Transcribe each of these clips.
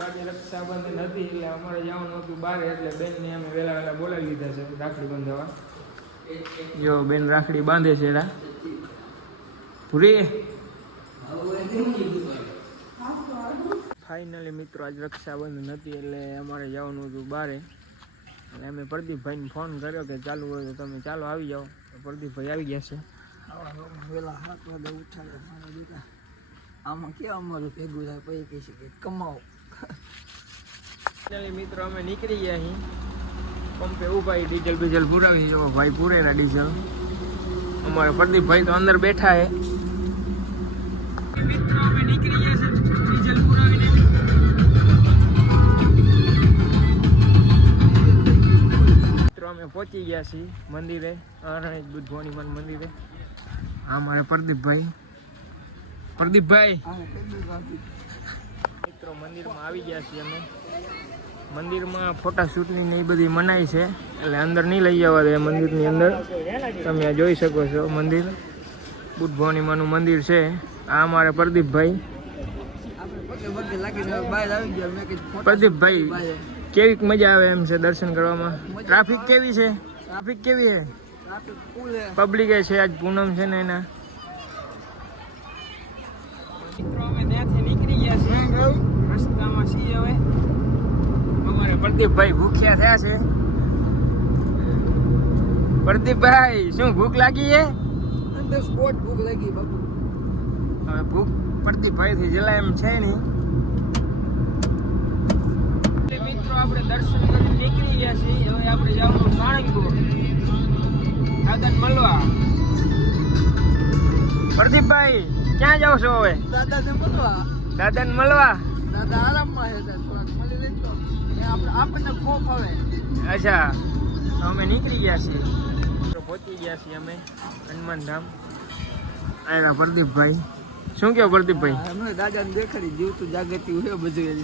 આજે રક્ષાબંધન હતી એટલે અમારે જવાનું હતું બહાર, એટલે બેનને અમે વહેલા બોલાવી લીધા છે રાખડી બાંધવા. જો બેન રાખડી બાંધે છે એડા પૂરી. ફાઇનલી મિત્રો આજ રક્ષાબંધન હતી એટલે અમારે જવાનું હતું બહારે, એટલે અમે પ્રદીપભાઈને ફોન કર્યો કે ચાલુ હોય તો તમે ચાલો આવી જાઓ. પ્રદીપભાઈ આવી ગયા છે. વેલા 7 વાગે ઉઠાડે મારા દીકરા. આમાં કેવા અમારું ભેગું થાય પછી કહી શકે કમાઓ. મિત્રો અમે નીકળી ગયા અહીં પંપે ઉભા, ડીઝલ બીઝલ પુરાવી. જો ભાઈ પૂરેલા ડીઝલ. અમારે પ્રદીપભાઈ તો અંદર બેઠા છે. મિત્રો અમે નીકળી ગયા છે ડીઝલ પુરાવીને. મિત્રો અમે પહોંચી ગયા છીએ મંદિરે, અરણેજ બુદ્ધ ભવાની મંદિરે. હા મારે પ્રદીપભાઈ મિત્રો મંદિરમાં આવી ગયા છીએ અમે. મંદિરમાં ફોટા શૂટની ને એ બધી મનાઈ છે, એટલે અંદર નહીં લઈ જવા દે. મંદિરની અંદર તમે આ જોઈ શકો છો મંદિર, બુદ્ધ ભવાની માનું મંદિર છે. આ અમારે પ્રદીપભાઈ. પ્રદીપભાઈ કેવી મજા આવે એમ છે દર્શન કરવામાં? ટ્રાફિક કેવી છે? ટ્રાફિક કેવી છે? પબ્લિક છે આજ પૂનમ છે ને એના. મિત્રો અમે ત્યાંથી નીકળી ગયા છીએ, રસ્તામાં છીએ હવે. અમારે પ્રદીપભાઈ ભૂખ્યા થયા છે. પ્રદીપભાઈ શું ભૂખ લાગી છે? સ્પોટ ભૂખ લાગી બાપુ. હવે ભૂખ પ્રદીપભાઈ થી જલા એમ છે નહીં. મિત્રો આપણે દર્શન કરીને નીકળી ગયા છીએ. હવે આપણે જવાનું સાળંગપુર દાદાને મળવા. પ્રદીપભાઈ ક્યાં જાવ છો હવે? દાદાને મળવા. દાદાને મળવા? દાદા આરામમાં છે, થોડાક મળી લેજો આપણને ખોફ આવે. અચ્છા, તો અમે નીકળી ગયા છીએ. તો પહોંચી ગયા છીએ અમે હનુમાન ધામ. આયરા પ્રદીપભાઈ. શું કહો પ્રદીપભાઈ? અમને દાદાને દેખાડી જીવતું જાગૃતિ હોય બધું.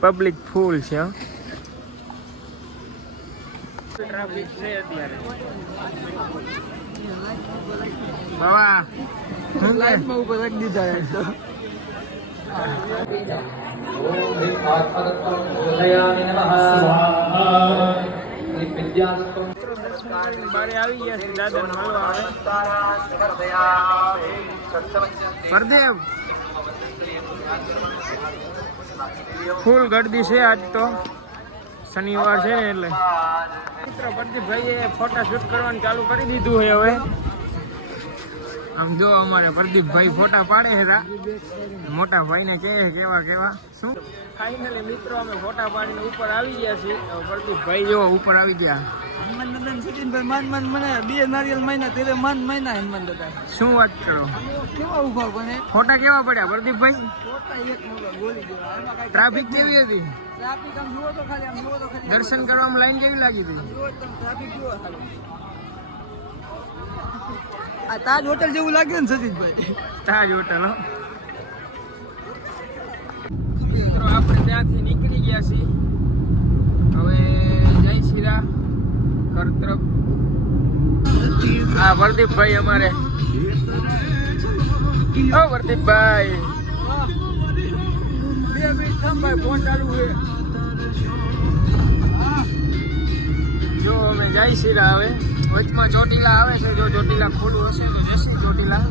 પબ્લિક ફૂલ છે. ટ્રાફિક છે અત્યારે. બાવા લાઈટમાં ઉપર રાખી દીધા. બારે આવી ગયા છે દાદાને મળવા. પ્રદીપ ફૂલ ગર્દી છે આજ તો, શનિવાર છે ને એટલે. મિત્રો પ્રદીપભાઈએ ફોટા શૂટ કરવાનું ચાલુ કરી દીધું છે હવે. આમ જો અમારે પ્રદીપભાઈ ફોટા પાડે છે. મોટા ભાઈને કહે કેવા કેવા શું. ફાઇનલી મિત્રો અમે ફોટા પાડીને ઉપર આવી ગયા છીએ. પ્રદીપભાઈ જો ઉપર આવી ગયા. હનુમાન દાદા સચિનભાઈ માન મને 2 નારિયેલ મહિના તેરે માન મહિના હનુમાન દાદા. શું વાત કરો? કેવા ઉભા બને ફોટા કેવા પડ્યા પ્રદીપભાઈ? ફોટા એક નંબર ગોલી જેવા. ટ્રાફિક કેવી હતી? ટ્રાફિક આમ જુઓ તો ખાલી, આમ જુઓ તો ખાલી. દર્શન કરવામાં લાઈન કેવી લાગી હતી? જુઓ તમે ટ્રાફિક જુઓ ખાલી. આ તાજ હોટલ જેવું લાગ્યું ને સચિનભાઈ? તાજ હોટલ. મિત્રો આપણે ત્યાંથી નીકળી ગયા છીએ. હવે જય શિરા ઘર તરફ. હા પ્રદીપભાઈ અમારે. ઓ પ્રદીપભાઈ 2 મિનિટ ભાઈ ફોન ચાલુ છે. જો અમે જય શિરા. હવે વચમાં ચોટીલા આવે છે. જો ચોટીલા ખુલ્લું હશે તો જશે ચોટીલા.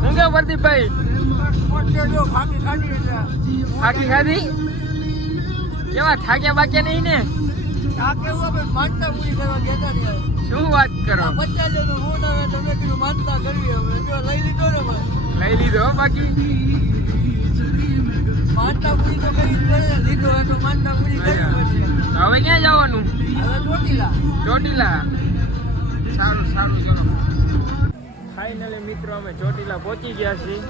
શું કેવું પ્રદીપભાઈ? થાકી ખાધી? કેવા થાક્યા બાક્યા નહીં ને? શું વાત કરો? લઈ લીધો બાકી હવે ક્યાં જવાનું? ચોટીલા. સારું સારું ચલો. ફાઇનલી મિત્રો અમે ચોટીલા પહોંચી ગયા છીએ.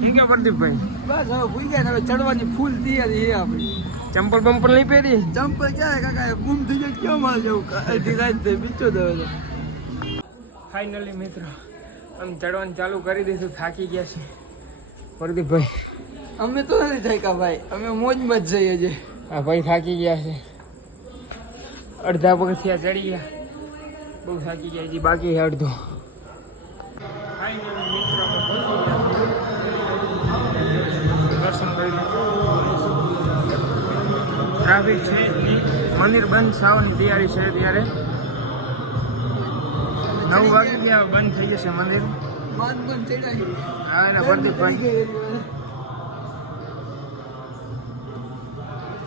શું કે પ્રદીપભાઈ? બસ હવે ભૂઈ ગયા. હવે ચડવાની ફૂલ તૈયારી છે આપણી. ચંપલ બંપલ નહીં પહેરી? ચંપલ ક્યાં કાકા ગુમ થઈ જાય. ક્યાં માલ જવું? અડધી રાત થઈ બીચો દવે. ફાઇનલી મિત્રો આમ ચડવાનું ચાલુ કરી દીધું. થાકી ગયા છે પ્રદીપભાઈ. અમે તો નથી થાક્યા ભાઈ, અમે મોજમાં જ જઈએ છીએ. આ ભાઈ થાકી ગયા છે. અડધા પગથિયા ચડી ગયા. બહુ થાકી જાય છે, બાકી છે અડધો. ફાઇનલી મિત્રો અમે પહોંચી ગયા છીએ. દર્શન કરી લીધું. ટ્રાફિક છે નહીં. મંદિર બંધ થવાની તૈયારી છે ત્યારે 9 વાગી ગયા, બંધ થઈ જશે મંદિર. હા, એના પ્રદીપભાઈ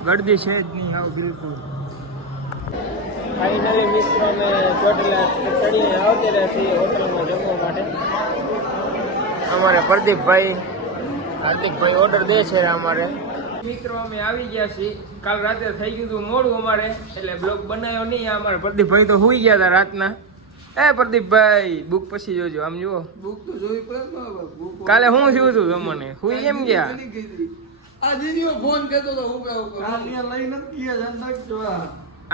ગળદી છે જ નહીં આવું બિલકુલ. ફાઇનલી મિત્રો અમે ચોટીલા ચડીને આવતી રહ્યા છીએ હોટલમાં જમવા માટે. અમારે પ્રદીપભાઈ હાર્દિકભાઈ ઓર્ડર દે છે અમારે. મિત્રો અમે આવી ગયા છીએ. કાલ રાતે થઈ ગયું હતું મોડું અમારે, એટલે બ્લોગ બનાવ્યો નહીં. અમારે પ્રદીપભાઈ તો સુઈ ગયા હતા રાતના. પ્રદીપભાઈ બુક પછી જોજો. આમ જુઓ, બુક તો જોવી પડે ને. કાલે શું થયું હતું તમને? સુઈ કેમ ગયા? આ દીદીઓ ફોન કરતો તો હું લઈને ગયા જનક.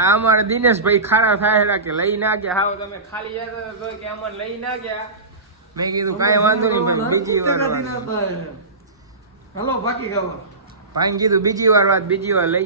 આ અમારા દિનેશભાઈ ખાડા થાય કે લઈ ના ગયા. હાવ તમે ખાલી જતા તો કે અમને લઈ ના ગયા. મેં કીધું કાંઈ વાંધો નહીં ભાઈ, બીજી વાર હાલો બાકી ખાવા. ભાઈ કીધું બીજી વાર લઈ